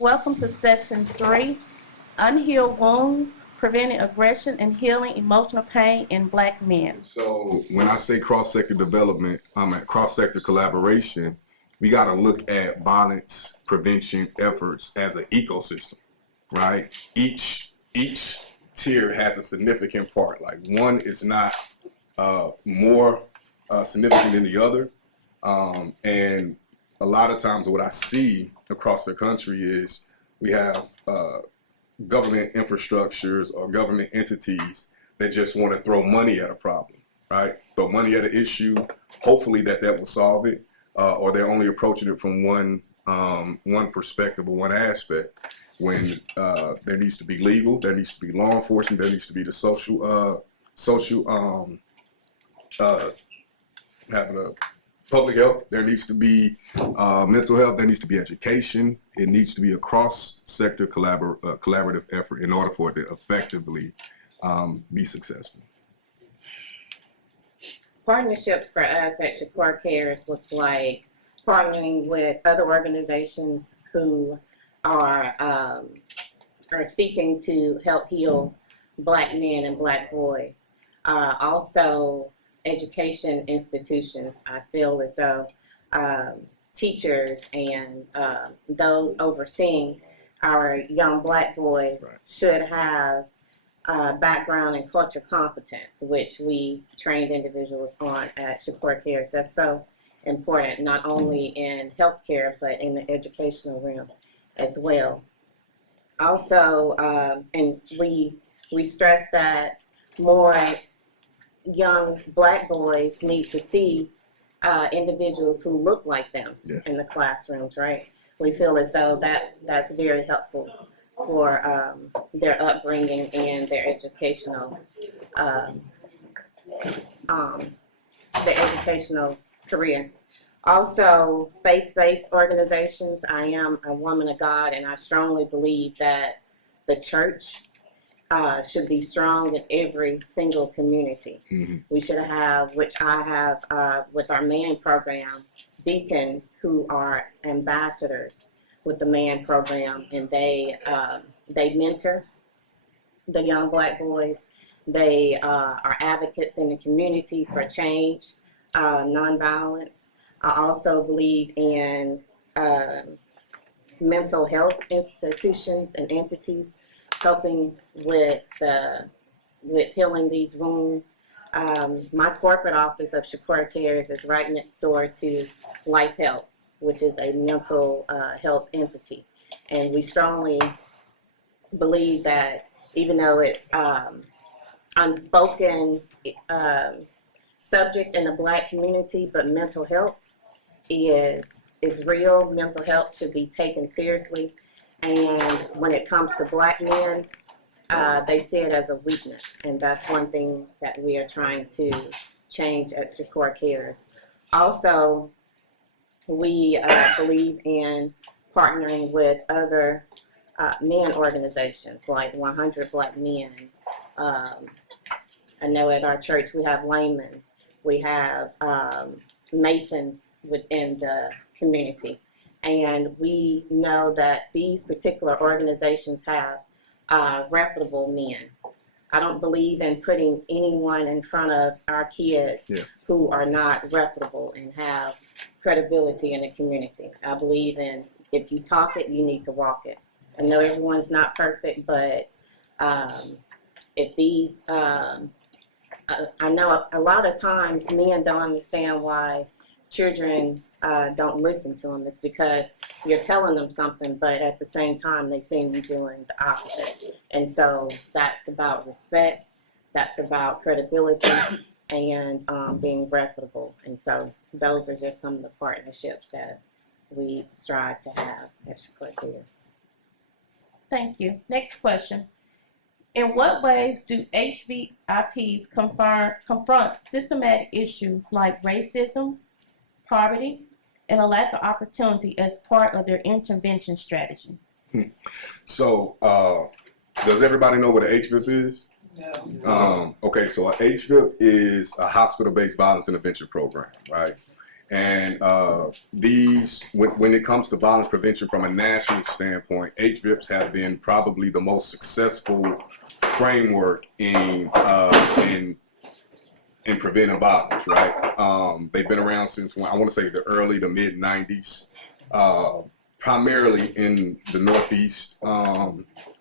Welcome to Session 3, Unhealed Wounds, Preventing Aggression and Healing Emotional Pain in Black Men. So when I say cross-sector development, at cross-sector collaboration, we got to look at violence prevention efforts as an ecosystem, right? Each tier has a significant part. Like one is not more significant than the other. And a lot of times what I see across the country is we have government infrastructures or government entities that just want to throw money at a problem, right? Throw money at an issue, hopefully that will solve it, or they're only approaching it from one perspective or one aspect, when there needs to be legal, there needs to be law enforcement, there needs to be the having a public health, there needs to be mental health, there needs to be education. It needs to be a cross-sector collaborative effort in order for it to effectively be successful. Partnerships for us at Shakur Cares looks like partnering with other organizations who are seeking to help heal Black men and Black boys. Also, education institutions. I feel as though teachers and those overseeing our young Black boys should have background in culture competence, which we trained individuals on at Shakur Cares. That's so important, not only in healthcare, but in the educational realm as well. Also, and we stress that more young Black boys need to see individuals who look like them in the classrooms, right? We feel as though that's very helpful for their upbringing and their educational career. Also, faith-based organizations. I am a woman of God, and I strongly believe that the church should be strong in every single community. Mm-hmm. We should have, which I have with our MAN program, deacons who are ambassadors with the MAN program, and they mentor the young Black boys. They are advocates in the community for change, nonviolence. I also believe in mental health institutions and entities helping with healing these wounds. My corporate office of Shakur Cares is right next door to Life Health, which is a mental health entity. And we strongly believe that even though it's unspoken subject in the Black community, but mental health is real. Mental health should be taken seriously. And when it comes to Black men, they see it as a weakness. And that's one thing that we are trying to change at Shakur Cares. Also, we believe in partnering with other men organizations like 100 Black Men. I know at our church we have laymen. We have Masons within the community. And we know that these particular organizations have reputable men. I don't believe in putting anyone in front of our kids who are not reputable and have credibility in the community. I believe in, if you talk it, you need to walk it. I know everyone's not perfect, but if these, I know a lot of times men don't understand why children don't listen to them. It's because you're telling them something, but at the same time, they seem to be doing the opposite. And so that's about respect, that's about credibility, and being reputable. And so those are just some of the partnerships that we strive to have at Shakur Cares. Thank you. Next question. In what ways do HVIPs confront systematic issues like racism, poverty, and a lack of opportunity as part of their intervention strategy? So, does everybody know what an HVIP is? No. Okay, so an HVIP is a hospital-based violence intervention program, right? And when it comes to violence prevention from a national standpoint, HVIPs have been probably the most successful framework in preventing violence, right? They've been around since, I want to say, the early to mid 90s, primarily in the Northeast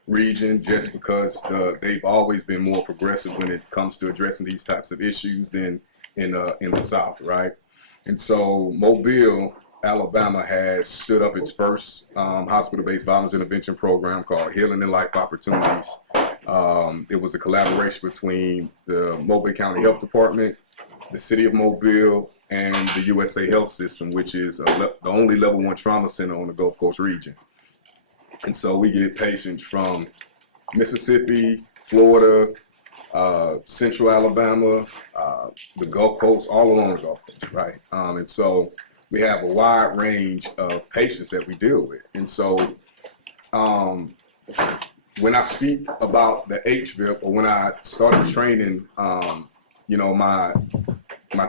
region, just because they've always been more progressive when it comes to addressing these types of issues than in the South, right? And so Mobile, Alabama has stood up its first hospital-based violence intervention program called Healing and Life Opportunities. It was a collaboration between the Mobile County Health Department, the City of Mobile, and the USA Health System, which is the only level 1 trauma center on the Gulf Coast region. And so we get patients from Mississippi, Florida, Central Alabama, the Gulf Coast, all along the Gulf Coast, right? And so we have a wide range of patients that we deal with. And so when I speak about the HVIP, or when I started training, my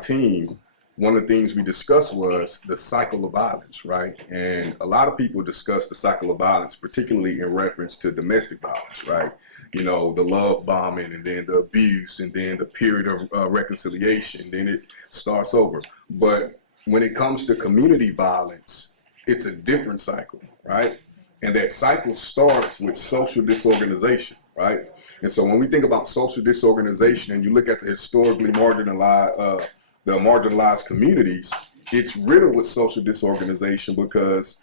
team, one of the things we discussed was the cycle of violence, right? And a lot of people discuss the cycle of violence, particularly in reference to domestic violence, right? You know, the love bombing, and then the abuse, and then the period of reconciliation, then it starts over. But when it comes to community violence, it's a different cycle, right? And that cycle starts with social disorganization, right? And so when we think about social disorganization, and you look at the historically marginalized, the marginalized communities, it's riddled with social disorganization because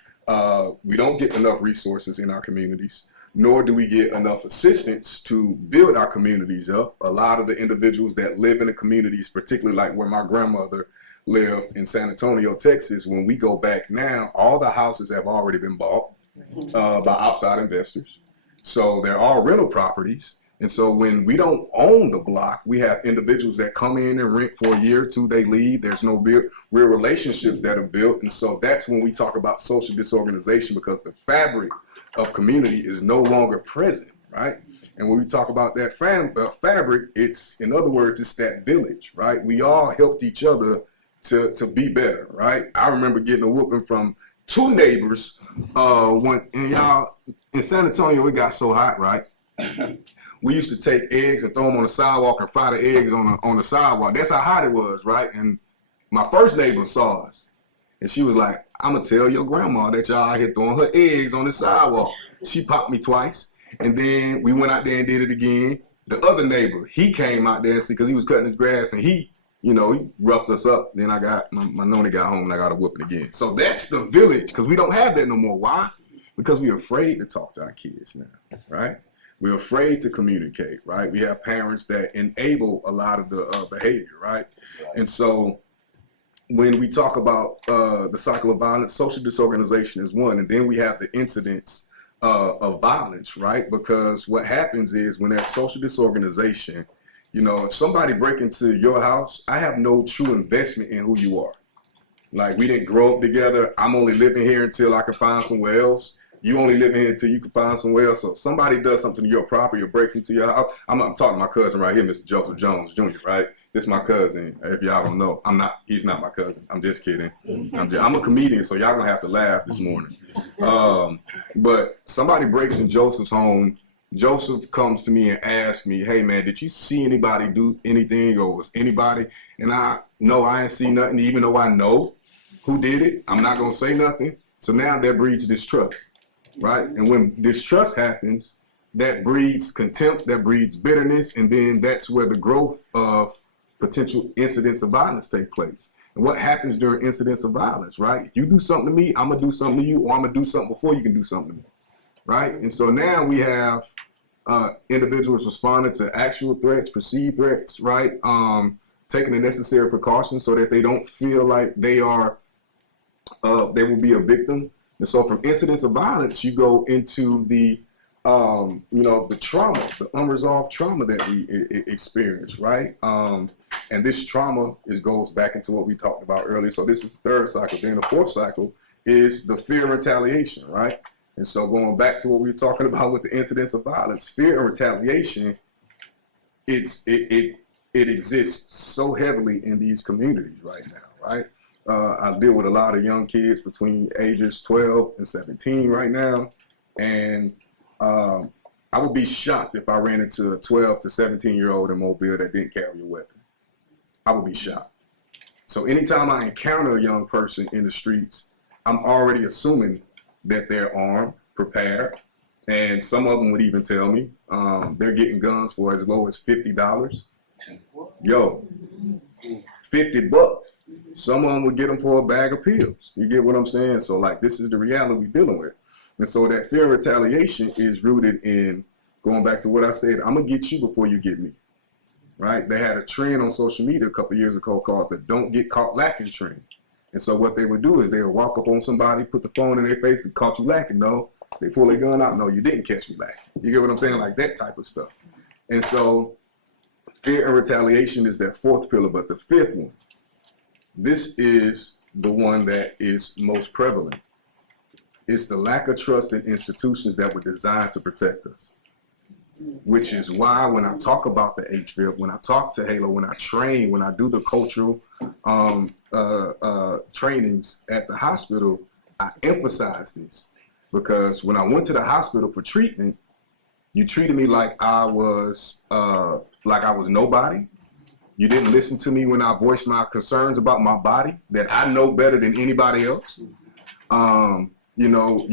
we don't get enough resources in our communities, nor do we get enough assistance to build our communities up. A lot of the individuals that live in the communities, particularly like where my grandmother lived in San Antonio, Texas, when we go back now, all the houses have already been bought by outside investors. So they're all rental properties. And so when we don't own the block, we have individuals that come in and rent for a year or two, they leave. There's no real relationships that are built. And so that's when we talk about social disorganization, because the fabric of community is no longer present, right? And when we talk about that fabric, it's, in other words, it's that village, right? We all helped each other to be better, right? I remember getting a whooping from 2 neighbors in San Antonio, it got so hot, right? We used to take eggs and throw them on the sidewalk and fry the eggs on the sidewalk. That's how hot it was, right? And my first neighbor saw us, and she was like, "I'm gonna tell your grandma that y'all out here throwing her eggs on the sidewalk." She popped me twice, and then we went out there and did it again. The other neighbor, he came out there and see, because he was cutting his grass, and he roughed us up. Then I got my noni got home, and I got a whooping again. So that's the village, because we don't have that no more. Why? Because we're afraid to talk to our kids now, right? We're afraid to communicate, right? We have parents that enable a lot of the behavior, right? And so when we talk about the cycle of violence, social disorganization is one, and then we have the incidents of violence, right? Because what happens is when there's social disorganization, if somebody break into your house, I have no true investment in who you are. Like, we didn't grow up together. I'm only living here until I can find somewhere else. You only live here until you can find somewhere else. So if somebody does something to your property or breaks into your house, I'm talking to my cousin right here, Mr. Joseph Jones Jr., right? This is my cousin. If y'all don't know, he's not my cousin. I'm just kidding. I'm a comedian, so y'all gonna have to laugh this morning. But somebody breaks in Joseph's home. Joseph comes to me and asks me, "Hey man, did you see anybody do anything, or was anybody?" And I ain't see nothing, even though I know who did it. I'm not gonna say nothing. So now that breeds distrust. Right? And when distrust happens, that breeds contempt, that breeds bitterness, and then that's where the growth of potential incidents of violence take place. And what happens during incidents of violence, right? You do something to me, I'm going to do something to you, or I'm going to do something before you can do something to me, right? And so now we have individuals responding to actual threats, perceived threats, right? Taking the necessary precautions so that they don't feel like they will be a victim. And so from incidents of violence, you go into the trauma, the unresolved trauma that we experience, right? And this trauma goes back into what we talked about earlier. So this is the 3rd cycle. Then the 4th cycle is the fear and retaliation, right? And so going back to what we were talking about with the incidents of violence, fear and retaliation, it exists so heavily in these communities right now, right? I deal with a lot of young kids between ages 12 and 17 right now. And I would be shocked if I ran into a 12 to 17-year-old in Mobile that didn't carry a weapon. I would be shocked. So anytime I encounter a young person in the streets, I'm already assuming that they're armed, prepared, and some of them would even tell me they're getting guns for as low as $50. Yo, $50. Some of them would get them for a bag of pills. You get what I'm saying? So like, this is the reality we're dealing with. And so that fear of retaliation is rooted in, going back to what I said, I'm gonna get you before you get me, right? They had a trend on social media a couple years ago called the "Don't Get Caught Lacking" trend. And so what they would do is they would walk up on somebody, put the phone in their face, and caught you lacking. No, they pull their gun out. No, you didn't catch me lacking. You get what I'm saying? Like that type of stuff. And so fear and retaliation is that fourth pillar, but the fifth one, this is the one that is most prevalent. It's the lack of trust in institutions that were designed to protect us. Which is why when I talk about the HVIP, when I talk to Halo, when I train, when I do the cultural trainings at the hospital, I emphasize this. Because when I went to the hospital for treatment, you treated me like I was nobody. You didn't listen to me when I voiced my concerns about my body, that I know better than anybody else. You know,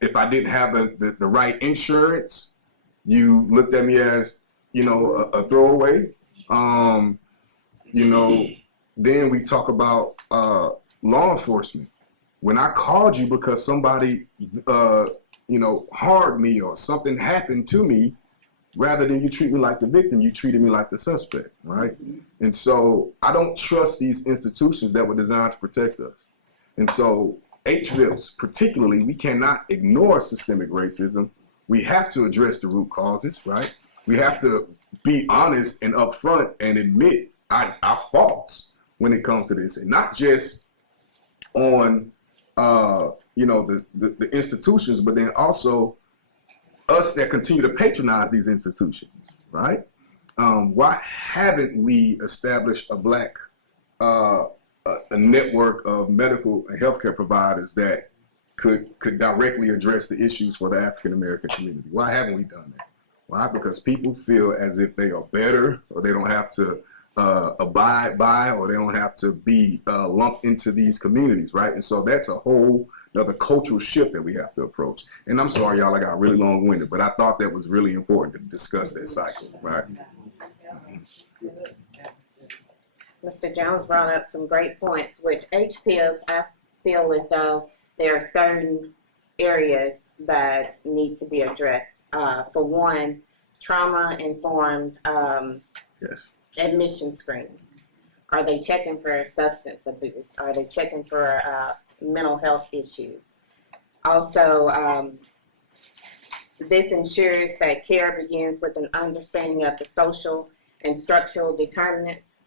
if I didn't have the right insurance, you looked at me as, you know, a throwaway. You know, then we talk about law enforcement. When I called you because somebody, you know, harmed me or something happened to me, rather than you treat me like the victim, you treated me like the suspect, right? And so I don't trust these institutions that were designed to protect us. And so HVIPs, particularly, we cannot ignore systemic racism. We have to address the root causes, right? We have to be honest and upfront and admit our faults when it comes to this, and not just on, you know, the institutions, but then also us that continue to patronize these institutions, right? Why haven't we established a black a network of medical and healthcare providers that could directly address the issues for the African American community? Why haven't we done that? Why? Because people feel as if they are better, or they don't have to abide by, or they don't have to be lumped into these communities, right? And so that's a whole another cultural shift that we have to approach. And I'm sorry, y'all, I got really long-winded, but I thought that was really important to discuss that cycle, right? Mr. Jones brought up some great points, which HPIPs, I feel as though there are certain areas that need to be addressed. For one, trauma-informed admission screenings. Are they checking for substance abuse? Are they checking for mental health issues? Also, this ensures that care begins with an understanding of the social and structural determinants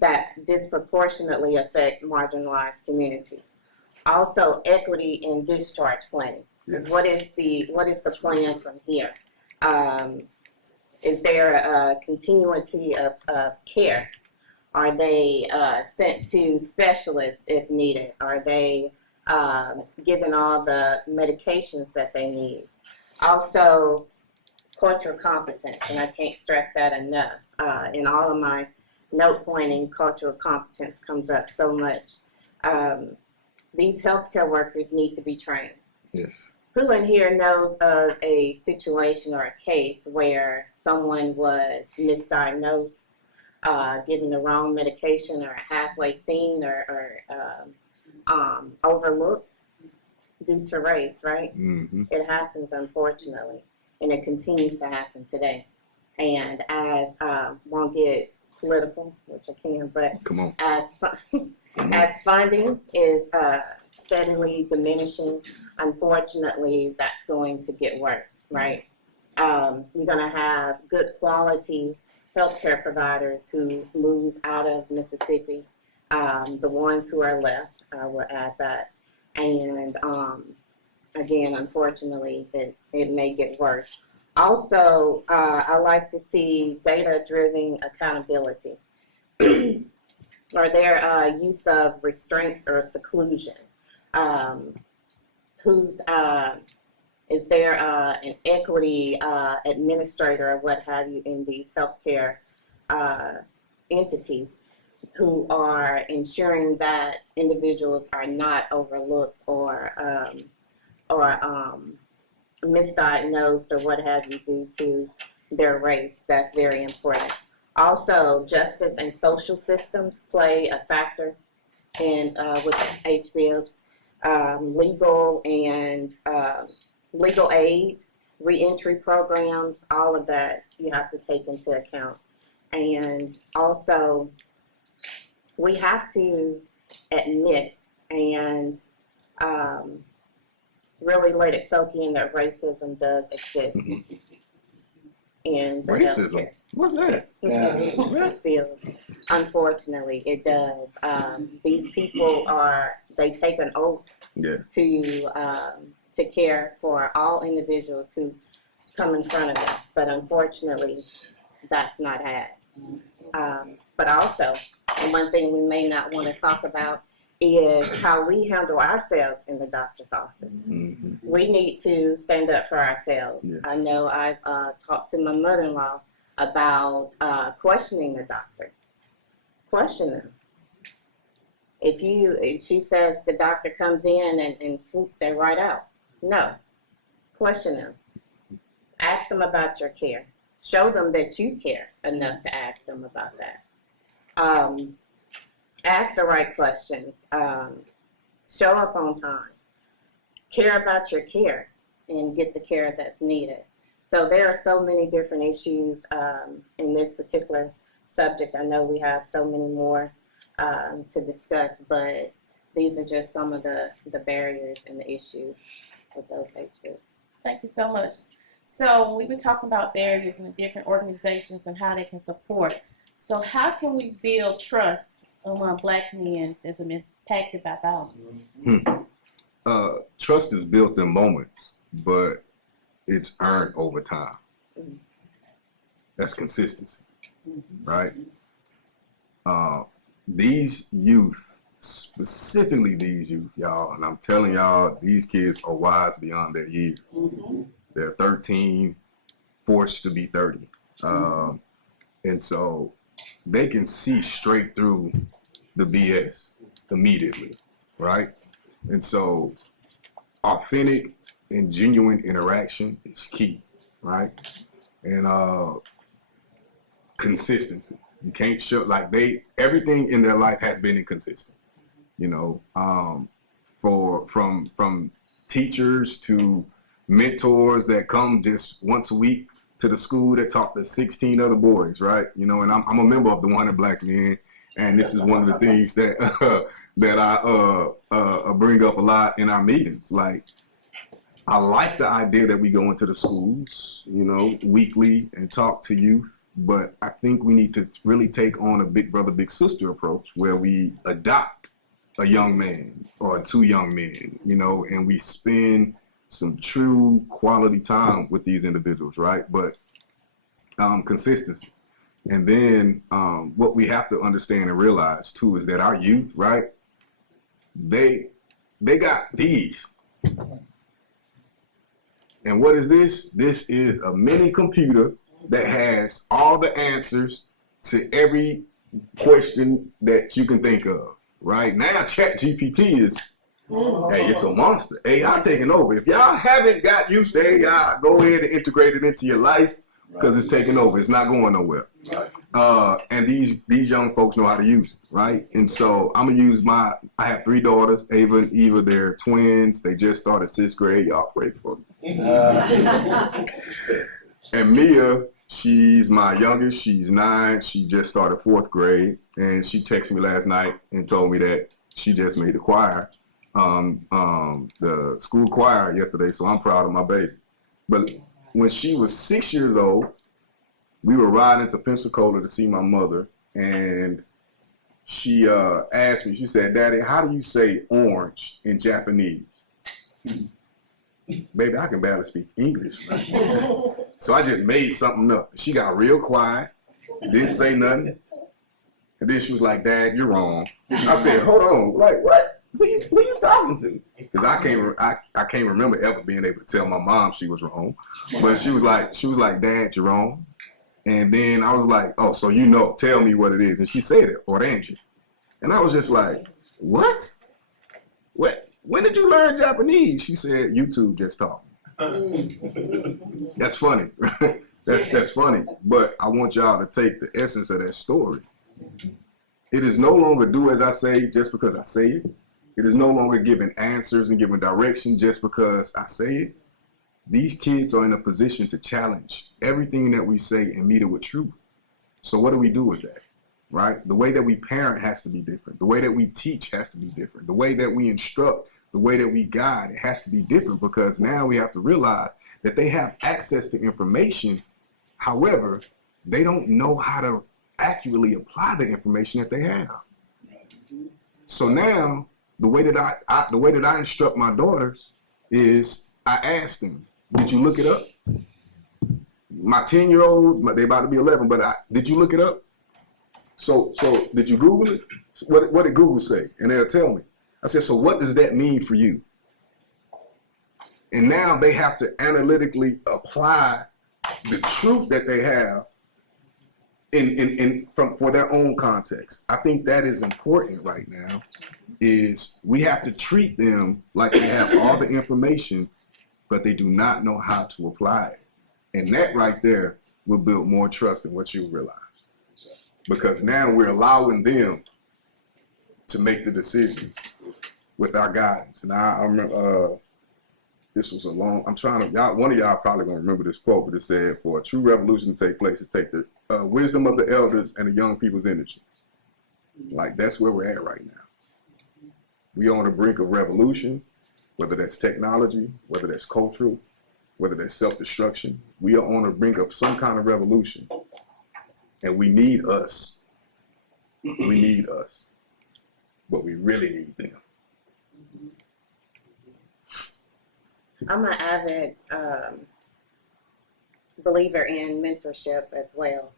that disproportionately affect marginalized communities. Also, equity in discharge planning. Yes. What is the plan from here? Is there a continuity of care? Are they sent to specialists if needed? Are they given all the medications that they need? Also, cultural competence, and I can't stress that enough. In all of my note pointing, cultural competence comes up so much. These healthcare workers need to be trained. Yes. Who in here knows of a situation or a case where someone was misdiagnosed, given the wrong medication, or halfway seen, or overlooked due to race, right? Mm-hmm. It happens, unfortunately, and it continues to happen today. And as, won't get political, which I can, but Come on. as funding is steadily diminishing, unfortunately, that's going to get worse, right? You're going to have good quality healthcare providers who move out of Mississippi. The ones who are left will add that. And again, unfortunately, it may get worse. Also, I like to see data-driven accountability. or their use of restraints or seclusion. Is there an equity administrator or what have you in these healthcare entities who are ensuring that individuals are not overlooked or misdiagnosed or what have you due to their race? That's very important. Also, justice and social systems play a factor in with HBIPs. Legal and legal aid, reentry programs, all of that you have to take into account. And also, we have to admit and really let it soak in that racism does exist. In the Racism? healthcare. What's that? It feels. Unfortunately, it does. These people they take an oath Yeah. to care for all individuals who come in front of them, but unfortunately, that's not had. But also, and one thing we may not want to talk about is how we handle ourselves in the doctor's office. Mm-hmm. We need to stand up for ourselves. Yes. I know I've talked to my mother-in-law about questioning the doctor. Question them. If she says the doctor comes in and swoop, they right out. No. Question them. Ask them about your care. Show them that you care enough to ask them about that. Ask the right questions. Show up on time. Care about your care and get the care that's needed. So there are so many different issues in this particular subject. I know we have so many more to discuss, but these are just some of the barriers and the issues with those HBIPs. Thank you so much. So we were talking about barriers in the different organizations and how they can support. So how can we build trust among Black men that's been impacted by violence? Trust is built in moments, but it's earned over time. That's consistency, right? These youth, specifically these youth, y'all, and I'm telling y'all, these kids are wise beyond their years. They're 13, forced to be 30. And so they can see straight through the BS immediately, right? And so authentic and genuine interaction is key, right? And consistency. You can't show, like, everything in their life has been inconsistent, you know, from teachers to mentors that come just once a week to the school that talk to 16 other boys, right? You know, and I'm a member of the 100 Black Men, and this is one of the things that that I bring up a lot in our meetings. Like, I like the idea that we go into the schools, you know, weekly and talk to youth, but I think we need to really take on a big brother, big sister approach where we adopt a young man or two young men, you know, and we spend some true quality time with these individuals, right? But consistency. And then what we have to understand and realize too is that our youth, right, they got these. And what is this? This is a mini computer that has all the answers to every question that you can think of, right? Now ChatGPT is, hey, it's a monster. AI taking over. If y'all haven't got used to AI, go ahead and integrate it into your life because it's taking over. It's not going nowhere. And these young folks know how to use it, right? And so I'm gonna use I have 3 daughters, Ava and Eva. They're twins. They just started 6th grade. Y'all pray for me. And Mia, she's my youngest. She's 9. She just started 4th grade, and she texted me last night and told me that she just made the choir, the school choir yesterday. So I'm proud of my baby. But when she was 6 years old, we were riding to Pensacola to see my mother, and she asked me, she said, "Daddy, how do you say orange in Japanese?" Baby, I can barely speak English, right? So I just made something up. She got real quiet, didn't say nothing. And then she was like, Dad, you're wrong. I said, hold on, like what? Who you talking to? Because I can't remember ever being able to tell my mom she was wrong. But she was like, Dad, you're wrong. And then I was like, oh, so you know, tell me what it is. And she said it, Orange. And I was just like, what? What? When did you learn Japanese? She said, YouTube just taught me. That's funny. That's funny. But I want y'all to take the essence of that story. It is no longer do as I say just because I say it. It is no longer giving answers and giving direction just because I say it. These kids are in a position to challenge everything that we say and meet it with truth. So what do we do with that, right? The way that we parent has to be different. The way that we teach has to be different. The way that we instruct, the way that we guide, it has to be different because now we have to realize that they have access to information. However, they don't know how to accurately apply the information that they have. So now the way that I instruct my daughters is I ask them, did you look it up? My 10-year-olds, they about to be 11, but did you look it up? So did you Google it? What did Google say? And they'll tell me. I said, so what does that mean for you? And now they have to analytically apply the truth that they have for their own context. I think that is important right now, is we have to treat them like they have all the information, but they do not know how to apply it. And that right there will build more trust than what you realize. Because now we're allowing them to make the decisions with our guidance. And I remember, this was one of y'all probably gonna remember this quote, but it said, for a true revolution to take place, it take the wisdom of the elders and the young people's energies. Like, that's where we're at right now. We are on the brink of revolution, whether that's technology, whether that's cultural, whether that's self-destruction. We are on the brink of some kind of revolution. And we need us. We need us. But we really need them. I'm an avid believer in mentorship as well.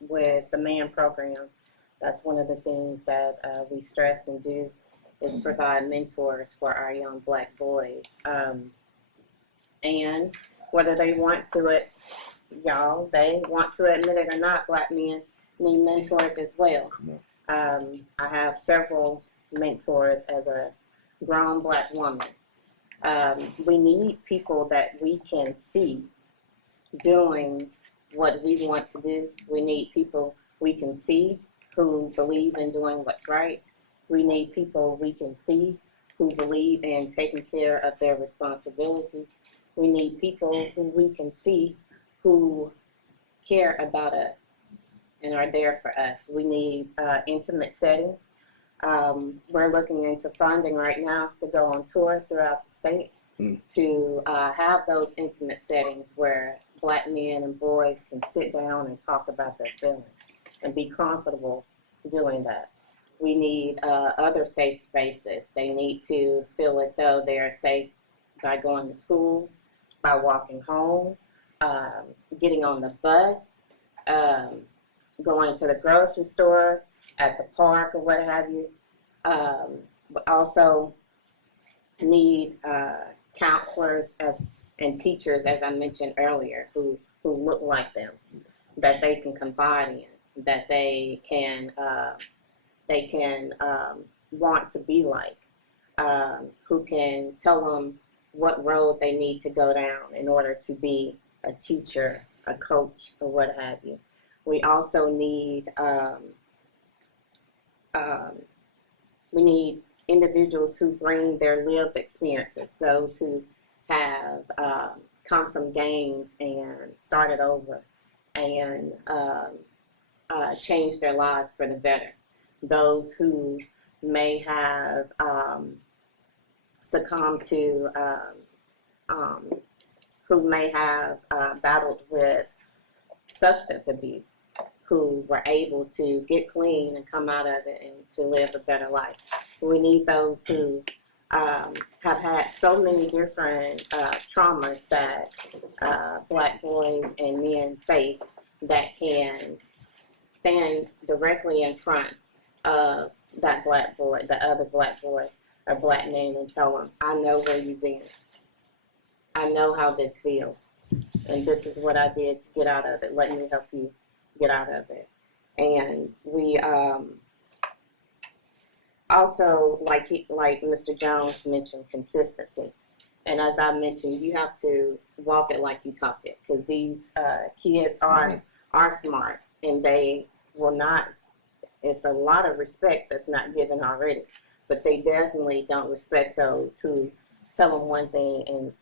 With the MAN program, that's one of the things that we stress and do is provide mentors for our young Black boys. And whether they want to it, they want to admit it or not, Black men need mentors as well. I have several mentors as a grown Black woman. We need people that we can see doing what we want to do. We need people we can see who believe in doing what's right. We need people we can see who believe in taking care of their responsibilities. We need people who we can see who care about us and are there for us. We need intimate settings. We're looking into funding right now to go on tour throughout the state to have those intimate settings where Black men and boys can sit down and talk about their feelings and be comfortable doing that. We need other safe spaces. They need to feel as though they're safe by going to school, by walking home, getting on the bus, going to the grocery store, at the park, or what have you. But also need counselors and teachers, as I mentioned earlier, who look like them, that they can confide in, that they can want to be like, who can tell them what road they need to go down in order to be a teacher, a coach, or what have you. We also need individuals who bring their lived experiences, those who have come from gangs and started over and changed their lives for the better. Those who may have succumbed to, who may have battled with substance abuse, who were able to get clean and come out of it and to live a better life. We need those who have had so many different traumas that Black boys and men face that can stand directly in front of that black boy, the other black boy or black man, and tell him, I know where you've been. I know how this feels. And this is what I did to get out of it. Let me help you get out of it. And we also, like Mr. Jones mentioned, consistency. And as I mentioned, you have to walk it like you talk it, because these kids are smart, and they will not. It's a lot of respect that's not given already, but they definitely don't respect those who tell them one thing and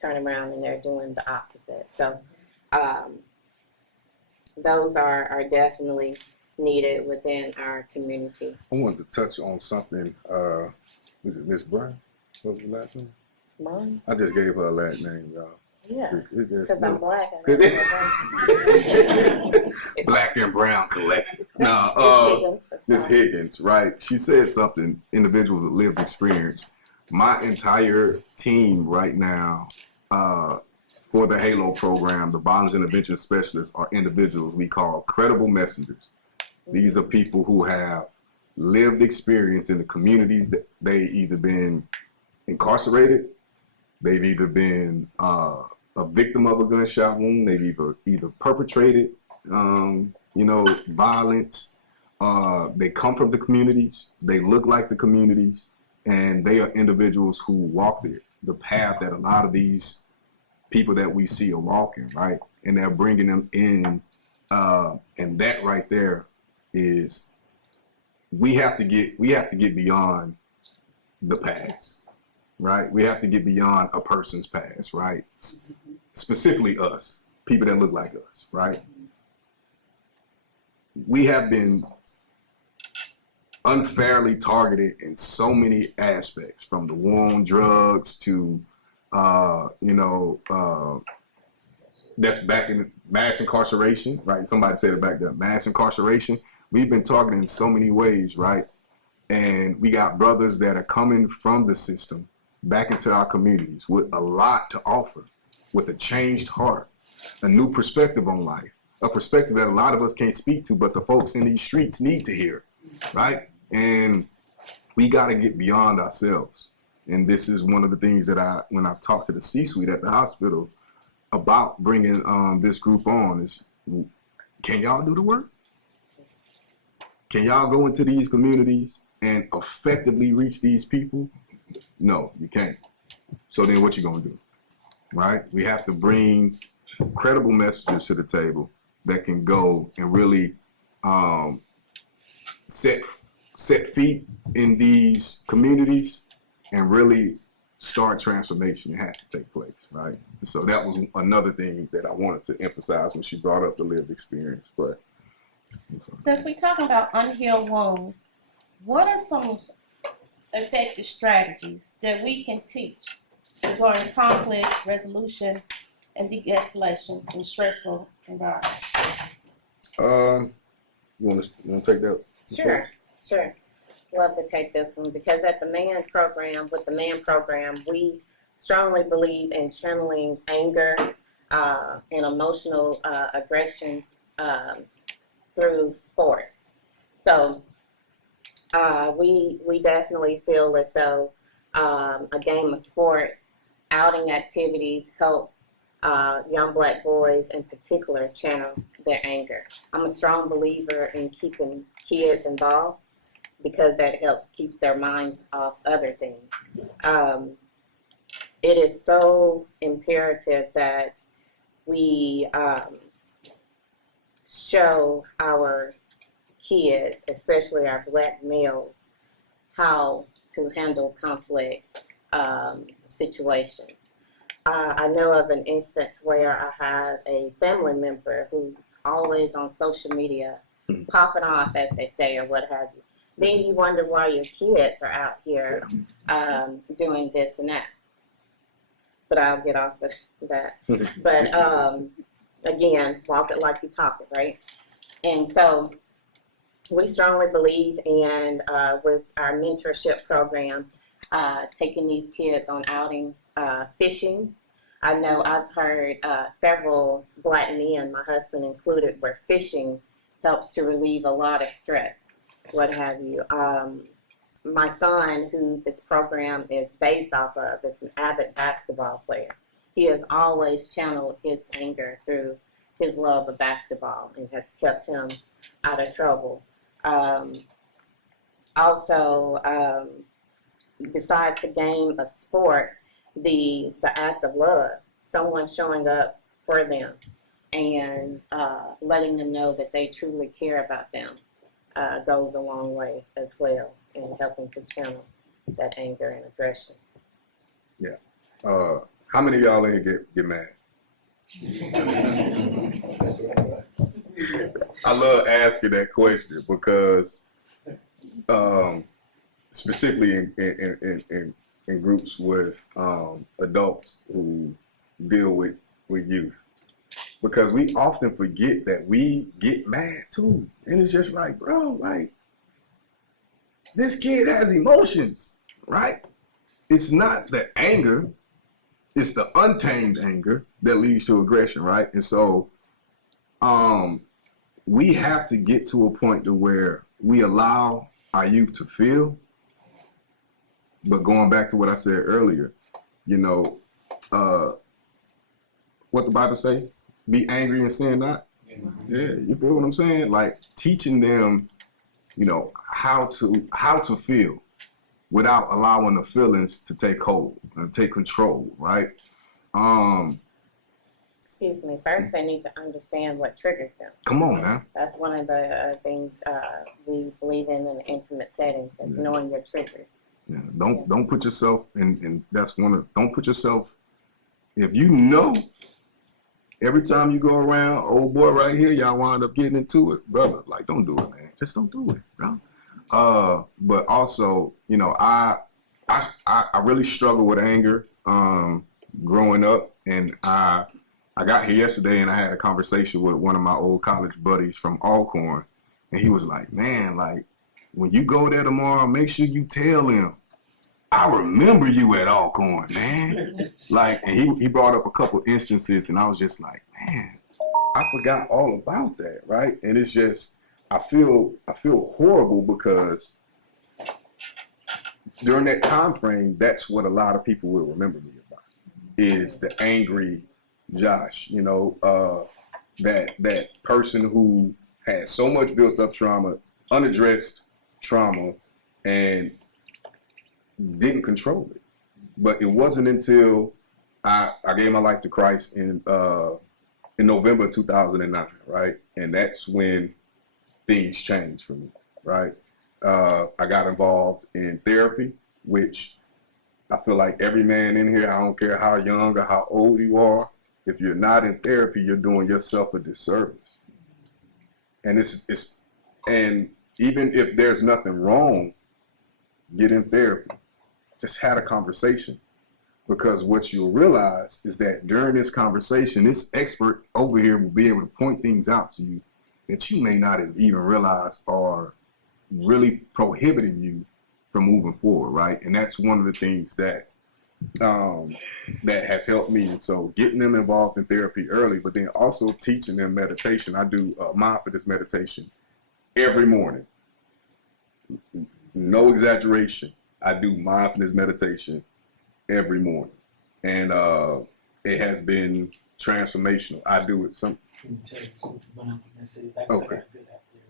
turn around and they're doing the opposite. So those are definitely needed within our community. I wanted to touch on something. Is it Miss Brown? What was the last name? Mine? I just gave her a last name, y'all. Yeah, It just- because I'm black. Black and brown collective. It's Miss Higgins, right? She said something, individuals with lived experience. My entire team right now for the HALO program, the Violence Intervention Specialists, are individuals we call credible messengers. These are people who have lived experience in the communities that they either been incarcerated, they've either been a victim of a gunshot wound, they've either perpetrated, violence. They come from the communities, they look like the communities, and they are individuals who walk the path that a lot of these people that we see are walking, right? And they're bringing them in, and that right there is we have to get beyond the past, right? We have to get beyond a person's past, right? Specifically us, people that look like us, right? We have been unfairly targeted in so many aspects, from the war on drugs to, that's back in mass incarceration, right? Somebody said it back there, mass incarceration. We've been targeted in so many ways, right? And we got brothers that are coming from the system back into our communities with a lot to offer, with a changed heart, a new perspective on life, a perspective that a lot of us can't speak to, but the folks in these streets need to hear, right? And we got to get beyond ourselves. And this is one of the things that when I talk to the C-suite at the hospital about bringing this group on, is, can y'all do the work? Can y'all go into these communities and effectively reach these people? No, you can't. So then what you gonna do, right? We have to bring credible messages to the table that can go and really set feet in these communities and really start transformation. It has to take place, right? So that was another thing that I wanted to emphasize when she brought up the lived experience. But since we're talking about unhealed wounds, what are some effective strategies that we can teach regarding conflict resolution and de-escalation in stressful environments? You want to take that? Sure. Love to take this one, because with the MAN program, we strongly believe in channeling anger and emotional aggression through sports. So we definitely feel as though a game of sports, outing activities help young black boys in particular channel their anger. I'm a strong believer in keeping kids involved, because that helps keep their minds off other things. It is so imperative that we show our kids, especially our black males, how to handle conflict situations. I know of an instance where I have a family member who's always on social media, popping off, as they say, or what have you. Then you wonder why your kids are out here doing this and that. But I'll get off of that. But again, walk it like you talk it, right? And so we strongly believe in, with our mentorship program, taking these kids on outings, fishing. I know I've heard several black men, my husband included, where fishing helps to relieve a lot of stress, what have you. My son, who this program is based off of, is an avid basketball player. He has always channeled his anger through his love of basketball and has kept him out of trouble. Also, besides the game of sport, the act of love, someone showing up for them and letting them know that they truly care about them goes a long way as well in helping to channel that anger and aggression. Yeah. How many of y'all in here get mad? I love asking that question because specifically in groups with adults who deal with youth, because we often forget that we get mad too, and it's just like, bro, like, this kid has emotions, right? It's not the anger, it's the untamed anger that leads to aggression, right? And so we have to get to a point to where we allow our youth to feel. But going back to what I said earlier, you know, what the Bible say? Be angry and sin not. Yeah, you feel what I'm saying? Like teaching them, you know, how to feel without allowing the feelings to take hold and take control, right? Excuse me. First, they need to understand what triggers them. Come on, man. That's one of the things we believe in intimate settings, is knowing your triggers. Yeah. Don't put yourself in that's one of, don't put yourself, if you know every time you go around, old boy right here, y'all wind up getting into it, brother, like, don't do it, man. Just don't do it, bro. But also, you know, I really struggle with anger growing up, and I got here yesterday and I had a conversation with one of my old college buddies from Alcorn, and he was like, man, like, when you go there tomorrow, make sure you tell him, I remember you at Alcorn, man. Like, and he brought up a couple instances, and I was just like, man, I forgot all about that, right? And it's just, I feel horrible because during that time frame, that's what a lot of people will remember me about, is the angry Josh, you know, that person who had so much built up trauma, unaddressed trauma, and didn't control it. But it wasn't until I gave my life to Christ in November 2009, right? And that's when things changed for me, right? I got involved in therapy, which I feel like every man in here, I don't care how young or how old you are, if you're not in therapy, you're doing yourself a disservice. And and even if there's nothing wrong, get in therapy. Just had a conversation. Because what you'll realize is that during this conversation, this expert over here will be able to point things out to you that you may not have even realized are really prohibiting you from moving forward, right? And that's one of the things that that has helped me. And so getting them involved in therapy early, but then also teaching them meditation. I do mindfulness meditation every morning. No exaggeration. I do mindfulness meditation every morning. And it has been transformational. I do it Okay.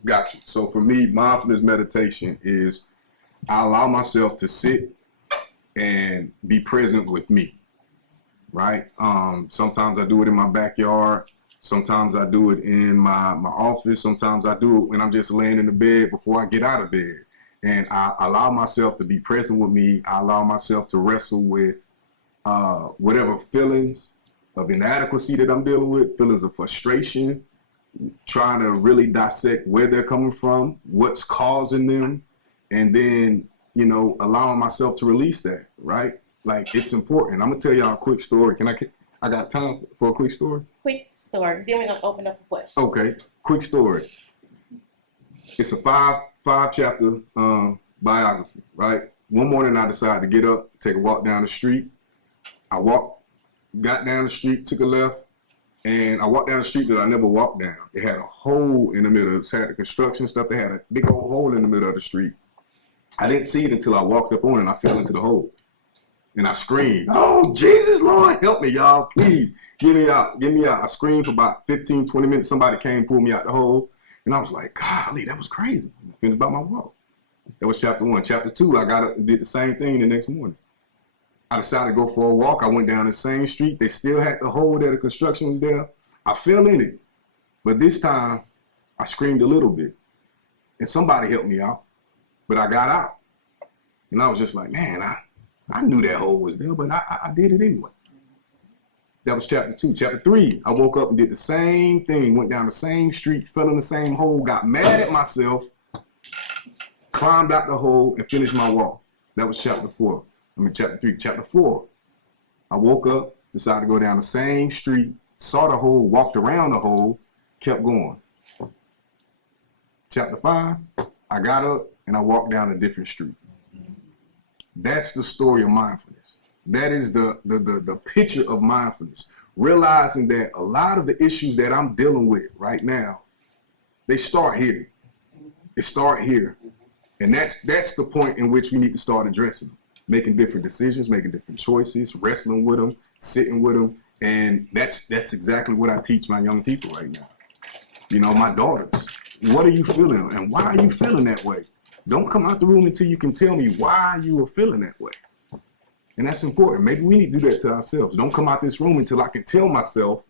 Gotcha. So for me, mindfulness meditation is I allow myself to sit and be present with me, right? Sometimes I do it in my backyard. Sometimes I do it in my office. Sometimes I do it when I'm just laying in the bed before I get out of bed. And I allow myself to be present with me. I allow myself to wrestle with whatever feelings of inadequacy that I'm dealing with, feelings of frustration, trying to really dissect where they're coming from, what's causing them, and then, you know, allowing myself to release that, right? Like, it's important. I'm gonna tell y'all a quick story. I got time for a quick story? Quick story. Then we're gonna open up for questions. Okay, quick story. It's a five chapter biography, right? One morning I decided to get up, take a walk down the street. I got down the street, took a left, And I walked down the street that I never walked down. It had a hole in the middle. It had the construction stuff. They had a big old hole in the middle of the street. I didn't see it until I walked up on it and I fell into the hole. And I screamed, "Oh, Jesus, Lord, help me, y'all. Please, get me out. Get me out." I screamed for about 15, 20 minutes. Somebody came, pulled me out the hole. And I was like, golly, that was crazy. I finished by my walk. That was chapter 1. Chapter 2, I got up and did the same thing the next morning. I decided to go for a walk. I went down the same street. They still had the hole there. The construction was there. I fell in it. But this time, I screamed a little bit. And somebody helped me out. But I got out. And I was just like, man, I knew that hole was there, but I did it anyway. That was chapter 2. Chapter 3, I woke up and did the same thing. Went down the same street, fell in the same hole, got mad at myself, climbed out the hole, and finished my walk. That was chapter 4. Chapter 3. Chapter 4, I woke up, decided to go down the same street, saw the hole, walked around the hole, kept going. Chapter 5, I got up and I walked down a different street. That's the story of mindfulness. That is the picture of mindfulness. Realizing that a lot of the issues that I'm dealing with right now, they start here. They start here. And that's the point in which we need to start addressing them. Making different decisions, making different choices, wrestling with them, sitting with them. And that's exactly what I teach my young people right now. You know, my daughters, what are you feeling and why are you feeling that way? Don't come out the room until you can tell me why you are feeling that way. And that's important. Maybe we need to do that to ourselves. Don't come out this room until I can tell myself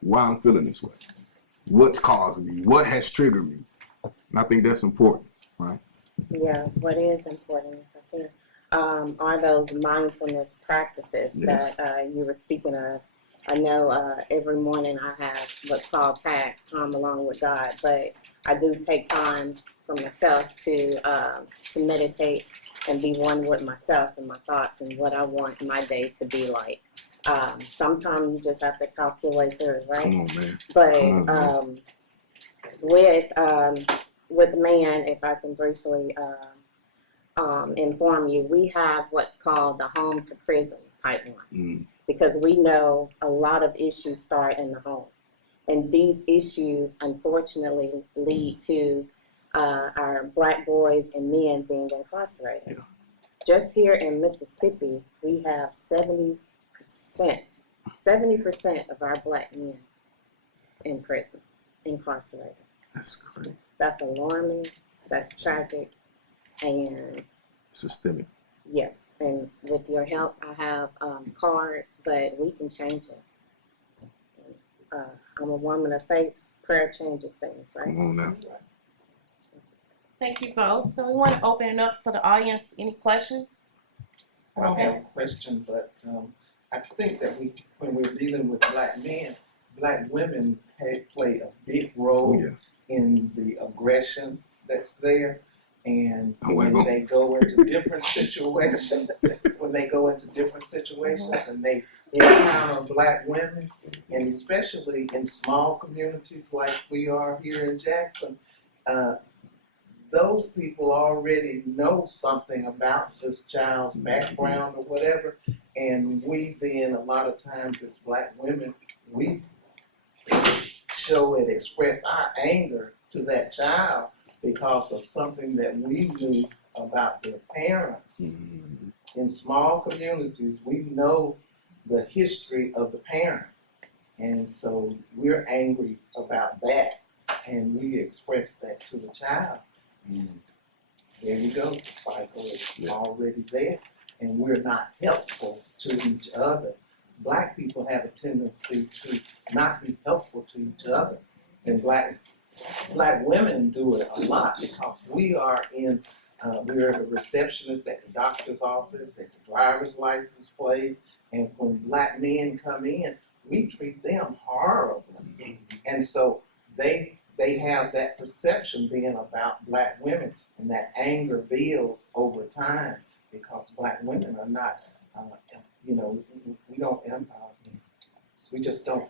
why I'm feeling this way. What's causing me? What has triggered me? And I think that's important, right? Yeah, what is important, I think, are those mindfulness practices Yes. that you were speaking of. I know every morning I have what's called time alone with God, but I do take time for myself to meditate and be one with myself and my thoughts and what I want my day to be like. Sometimes you just have to talk your way through, right? Come on, man. But Come on, with man, if I can briefly inform you, we have what's called the home to prison pipeline. Because we know a lot of issues start in the home. And these issues, unfortunately, lead to our black boys and men being incarcerated. Yeah. Just here in Mississippi, we have 70% of our black men in prison, incarcerated. That's great. That's alarming, that's tragic, and Systemic. yes, and with your help, I have cards, but we can change it. I'm a woman of faith. Prayer changes things, right? Come on now. Thank you both. So we want to open it up for the audience. Any questions? I don't have a question, but I think that when we're dealing with black men, black women play a big role in the aggression that's there. And when they go into different situations, and they encounter black women, and especially in small communities like we are here in Jackson, those people already know something about this child's background or whatever, and we then a lot of times as black women, we show and express our anger to that child because of something that we knew about their parents. In small communities, we know the history of the parent, and so we're angry about that, and we express that to the child. And there you go, the cycle is already there, and we're not helpful to each other. Black people have a tendency to not be helpful to each other, and black women do it a lot because we are we're the receptionist at the doctor's office, at the driver's license place, and when black men come in, we treat them horribly. And so they have that perception then about black women, and that anger builds over time because black women are not, we just don't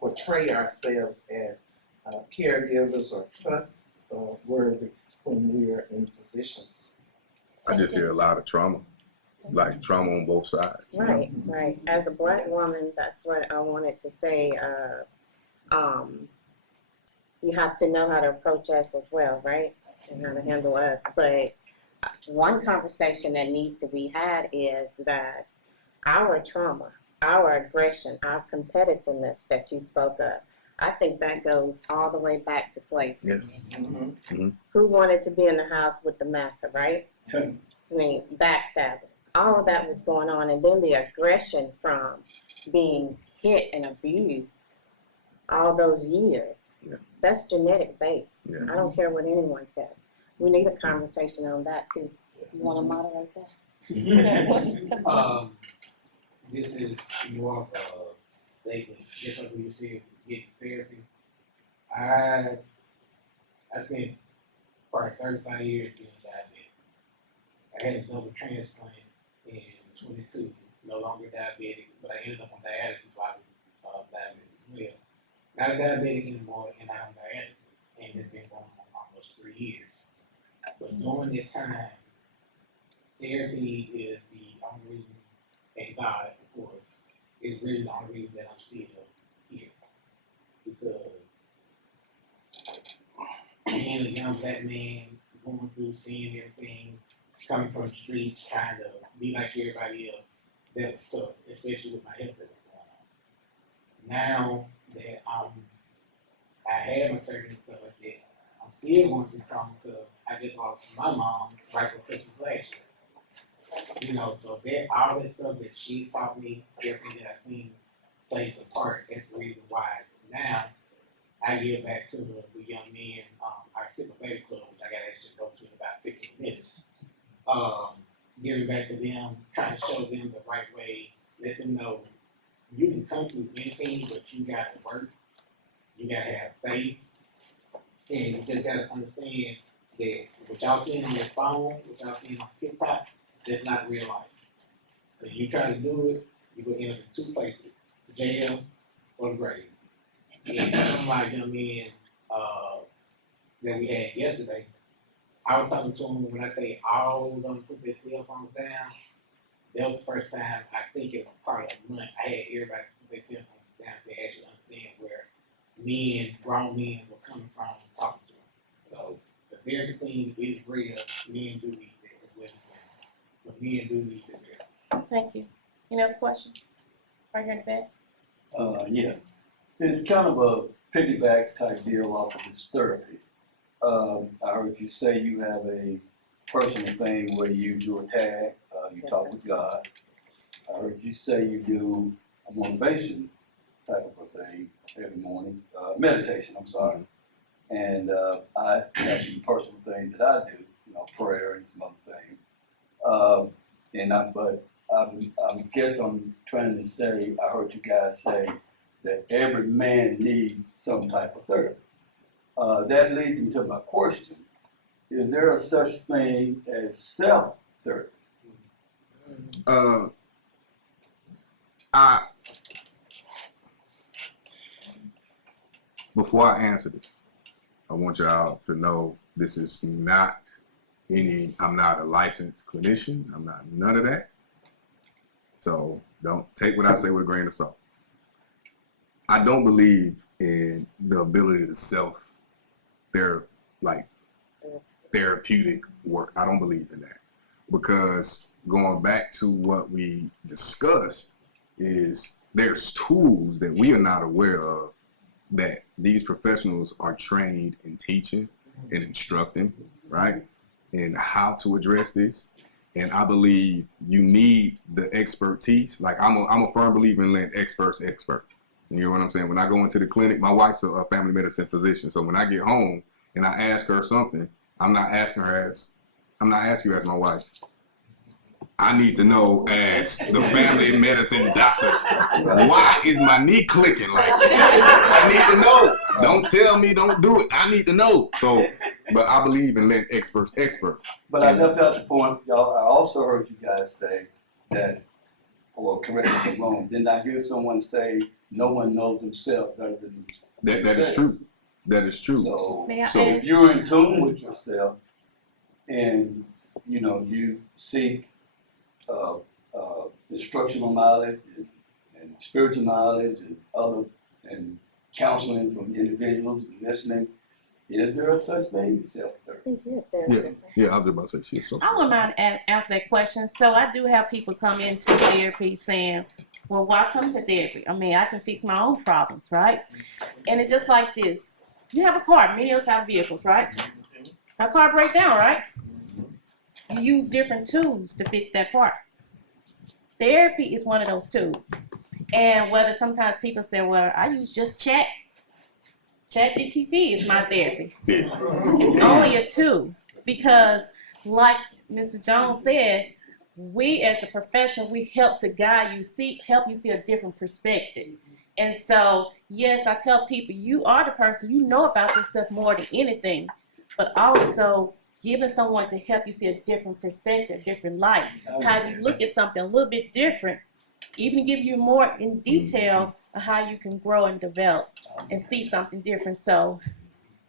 portray ourselves as caregivers or trustworthy when we're in positions. I just hear a lot of trauma. like trauma on both sides. Right, right. As a black woman, that's what I wanted to say. You have to know how to approach us as well, right? And how to handle us. But one conversation that needs to be had is that our trauma, our aggression, our competitiveness that you spoke of, I think that goes all the way back to slavery. Yes. Who wanted to be in the house with the massa, right? I mean, backstabbing. All of that was going on. And then the aggression from being hit and abused all those years. Yeah. That's genetic based. Yeah. I don't care what anyone said. We need a conversation on that too. You want to moderate that? This is more of a statement, just like you said, getting therapy. I spent probably 35 years being diabetic. I had a double transplant in 22, no longer diabetic, but I ended up on dialysis while I was diabetic as well. Not a diabetic anymore, and I'm on dialysis, and it's been going on almost 3 years. But during that time, therapy is the only reason, and God, of course, is really the only reason that I'm still here. Because being a young black man, going through, seeing everything, coming from the streets, trying to be like everybody else, that was tough, especially with my health that was going on. Now that I have my surgery and stuff like that, I'm still going through trauma because I just lost my mom right before Christmas last year. You know, so that all that stuff that she's taught me, everything that I've seen plays a part. That's the reason why now I give back to the young men, our Civil Baby Club, which I got to actually go to in about 15 minutes. Giving back to them, trying to show them the right way, let them know you can come through anything, but you got to work, you got to have faith, and you just got to understand that what y'all seeing on your phone, what y'all seeing on TikTok, that's not real life. If you try to do it, you're going to end up in two places, jail or the grave. And some of my young men that we had yesterday, I was talking to them when I say all of them put their cell phones down. That was the first time, I think it was probably a month, I had everybody put their cell phones down to actually understand where men, grown men were coming from talking to them. So, because everything is real, men do need that as well as women. But men do need that. Thank you. Any other questions? Right here in the back. Yeah. It's kind of a piggyback type deal off of this therapy. I heard you say you have a personal thing where you do a tag, you Yes, talk sir. with God. I heard you say you do a motivation type of a thing every morning, meditation, I'm sorry. And I have some personal things that I do, you know, prayer and some other things. But I guess I'm trying to say, I heard you guys say that every man needs some type of therapy. That leads me to my question. Is there a such thing as self-therapy? Before I answer this, I want y'all to know this is not I'm not a licensed clinician. I'm not none of that. So don't take what I say with a grain of salt. I don't believe in the ability to therapeutic work. I don't believe in that. Because going back to what we discussed is there's tools that we are not aware of that these professionals are trained in teaching and instructing, right? And how to address this. And I believe you need the expertise. Like I'm a firm believer in letting experts expert. You know what I'm saying? When I go into the clinic, my wife's a family medicine physician. So when I get home and I ask her something, I'm not asking you as my wife. I need to know as the family medicine doctor, why is my knee clicking like that? I need to know. Don't tell me don't do it. I need to know. So, but I believe in letting experts expert. But I left out the point, y'all. I also heard you guys say that, well, correct me if I'm wrong, didn't I hear someone say no one knows himself better than That is themselves? true. That is true. So, May I So- add? if you're in tune with yourself and, you know, you seek instructional knowledge and spiritual knowledge and other and counseling from individuals and listening. Is there a such thing as self-therapy? Yeah, I was about to say she is so. I wouldn't mind answer that question. So I do have people come into therapy saying, well, why come to therapy? I mean, I can fix my own problems, right? And it's just like this. You have a car. Many of us have vehicles, right? A car break down, right? You use different tools to fix that part. Therapy is one of those tools. And whether sometimes people say, well, I use just ChatGPT is my therapy. It's only a tool because, like Mr. Jones said, we as a profession, we help to guide you, help you see a different perspective. And so, yes, I tell people, you are the person, you know about yourself more than anything, but also giving someone to help you see a different perspective, different light, how you look at something a little bit different, even give you more in detail of how you can grow and develop and see something different. So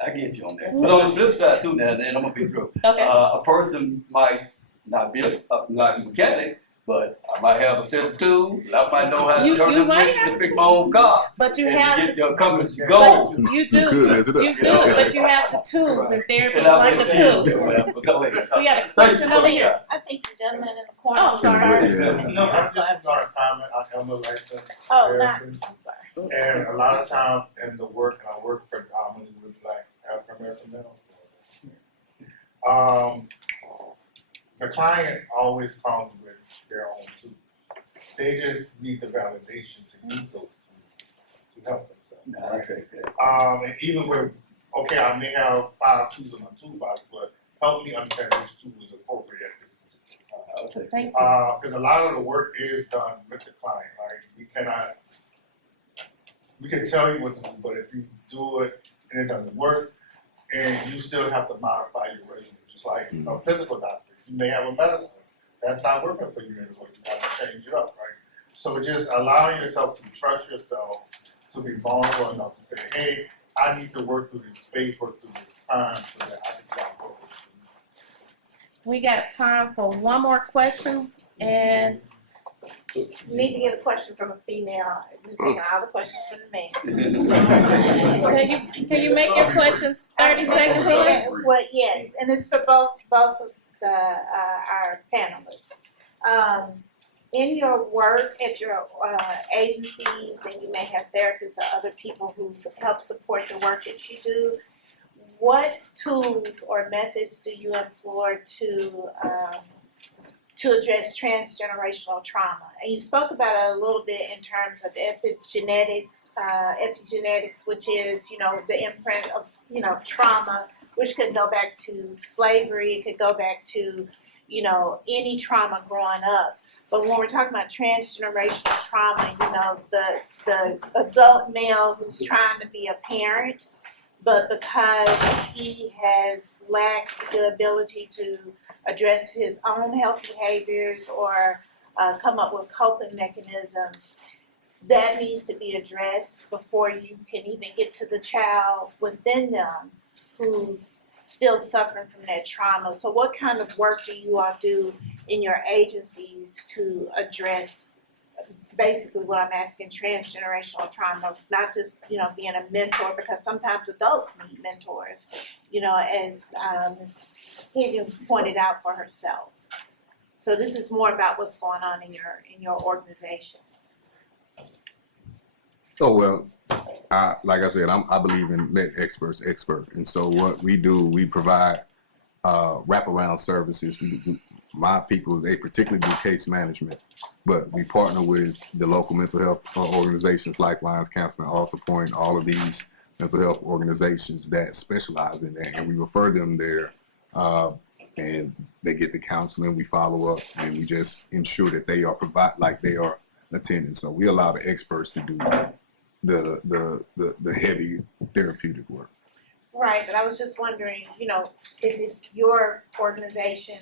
I get you on that. But on the flip side too, now then I'm gonna be through. okay. A person might not be a licensed mechanic, but I might have a set of tools. I might know how to turn them to fix my own car. But you and have to get the accomplish the goal. You do. You could mess it up. You do, but you have the tools, and therapy is And I like will the tell tools. you, go ahead. We got a question over here. I think the gentleman in the corner. Oh, sorry. Yeah. No, I'm just going to comment. I am a licensed Oh, not, I'm therapist. sorry. And a lot of times in the work, and I work predominantly with Black African American males. The client always comes with their own tools. They just need the validation to use those tools to help themselves. No, I take that. And even with, okay, I may have 5 tools in my toolbox, but help me understand which tool is appropriate at this particular time. I'll take that. Thank you. Because a lot of the work is done with the client, right? We can tell you what to do, but if you do it and it doesn't work, and you still have to modify your regimen, just like a physical doctor. You may have a medicine that's not working for you anymore. You have to change it up, right? So just allowing yourself to trust yourself, to be vulnerable enough to say, hey, I need to work through this space, work through this time so that I can get forward. We got time for one more question, and You need to get a question from a female. You're taking all the questions from the man. can you make your question 30 seconds or less? Well, yes, and it's for both of our panelists. In your work at your agencies, and you may have therapists or other people who help support the work that you do, what tools or methods do you employ to address transgenerational trauma? And you spoke about it a little bit in terms of epigenetics, which is, the imprint of, trauma, which could go back to slavery, it could go back to, any trauma growing up. But when we're talking about transgenerational trauma, the adult male who's trying to be a parent, but because he has lacked the ability to address his own health behaviors or come up with coping mechanisms, that needs to be addressed before you can even get to the child within them who's still suffering from that trauma. So what kind of work do you all do in your agencies to address basically what I'm asking, transgenerational trauma, not just, being a mentor, because sometimes adults need mentors, as Ms. Higgins pointed out for herself. So this is more about what's going on in your organizations. Oh, well, like I said, I believe in let experts expert. And so what we do, we provide wraparound services. My people, they particularly do case management, but we partner with the local mental health organizations, Lifelines, Counseling, Alter Point, all of these mental health organizations that specialize in that. And we refer them there and they get the counseling, we follow up, and we just ensure that they are attending. So we allow the experts to do the heavy therapeutic work. Right, but I was just wondering, if it's your organization,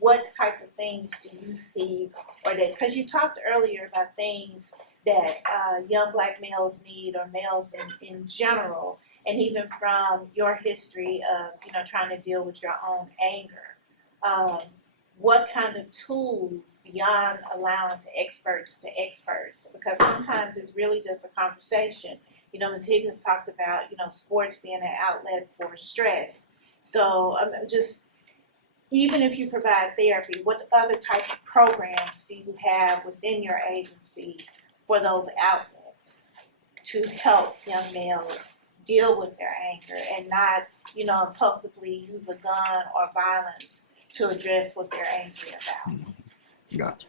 what type of things do you see, or that, because you talked earlier about things that young Black males need, or males in general, and even from your history of, trying to deal with your own anger. what kind of tools beyond allowing the experts to experts, because sometimes it's really just a conversation. You know, Ms. Higgins talked about, you know, sports being an outlet for stress. So just, even if you provide therapy, what other type of programs do you have within your agency for those outlets to help young males deal with their anger and not, you know, impulsively use a gun or violence to address what they're angry about? Gotcha.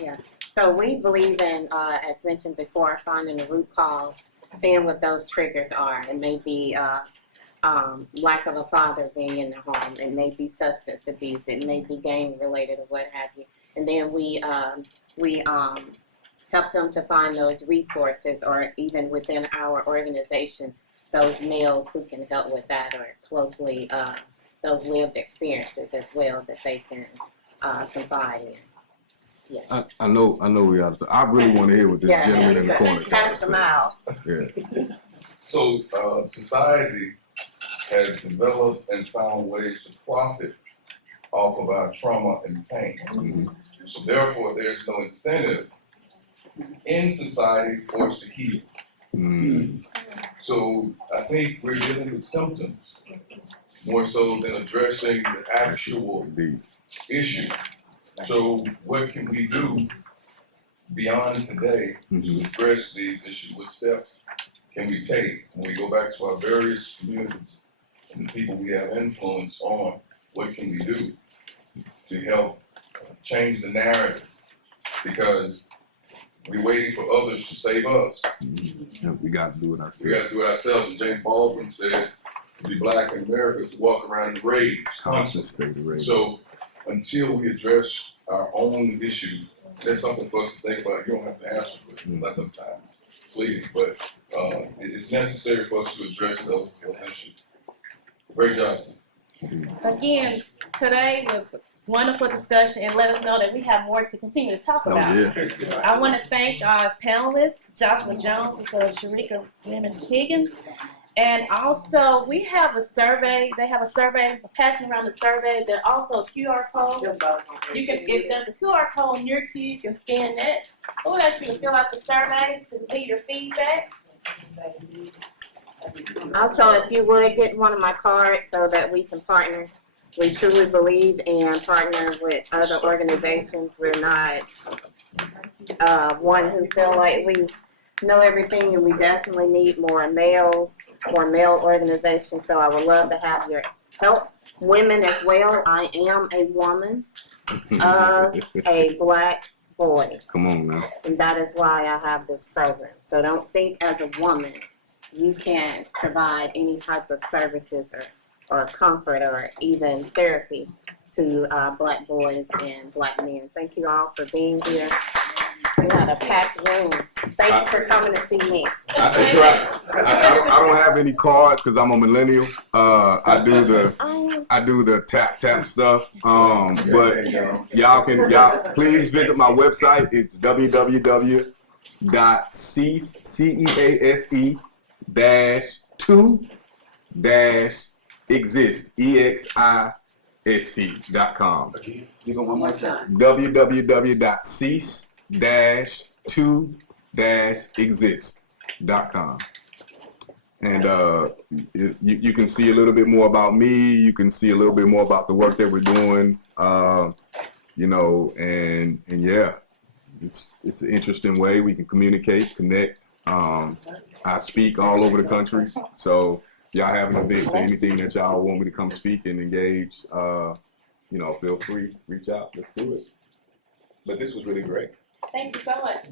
Yeah. So we believe in, as mentioned before, finding the root cause, seeing what those triggers are. It may be lack of a father being in the home. It may be substance abuse. It may be gang related or what have you. And then we help them to find those resources, or even within our organization, those males who can help with that, or closely those lived experiences as well that they can confide in. Yeah. I know we ought to. I really want to hear what this gentleman in the corner got to Pass say. them out. Yeah. So society has developed and found ways to profit off of our trauma and pain. Mhm. So therefore, there's no incentive in society for us to heal. Mm. So I think we're dealing with symptoms more so than addressing the actual Indeed. issue. So what can we do beyond today to address these issues? What steps can we take when we go back to our various communities and the people we have influence on? What can we do to help change the narrative? Because we're waiting for others to save us. Yeah, we got to do it We ourselves. got to do it ourselves. As James Baldwin said, to be black in America is to walk around in rage Constant constantly. state of rage. So until we address our own issues, that's something for us to think about. You don't have to answer for it, not enough time pleading, but it's necessary for us to address those issues. Great job. Again, today was a wonderful discussion, and let us know that we have more to continue to talk about. yeah. I want to thank our panelists, Joshua Jones and Sharika Higgins. And also, we have a survey. They have a survey, passing around the survey. There's also a QR code. You can, if there's a QR code near to you, you can scan that. We would like you to fill out the survey to leave your feedback. Also, if you would get one of my cards so that we can partner. We truly believe in partner with other organizations. We're not one who feel like we know everything, and we definitely need more males, more male organizations. So I would love to have your help. Women as well. I am a woman of a black boy, Come on, man. and that is why I have this program. So don't think as a woman you can't provide any type of services or comfort or even therapy to black boys and black men. Thank you all for being here. We had a packed room. Thank you for coming to see me. I don't have any cards because I'm a millennial. I do the tap stuff. But y'all please visit my website. It's www.cease-2-exist.com. Give it one more time. www.cease-2-exist.com. And you can see a little bit more about me. You can see a little bit more about the work that we're doing. You know, and yeah, it's an interesting way we can communicate, connect. I speak all over the country, so y'all have events or anything that y'all want me to come speak and engage, you know, feel free, reach out, let's do it. But this was really great. Thank you so much.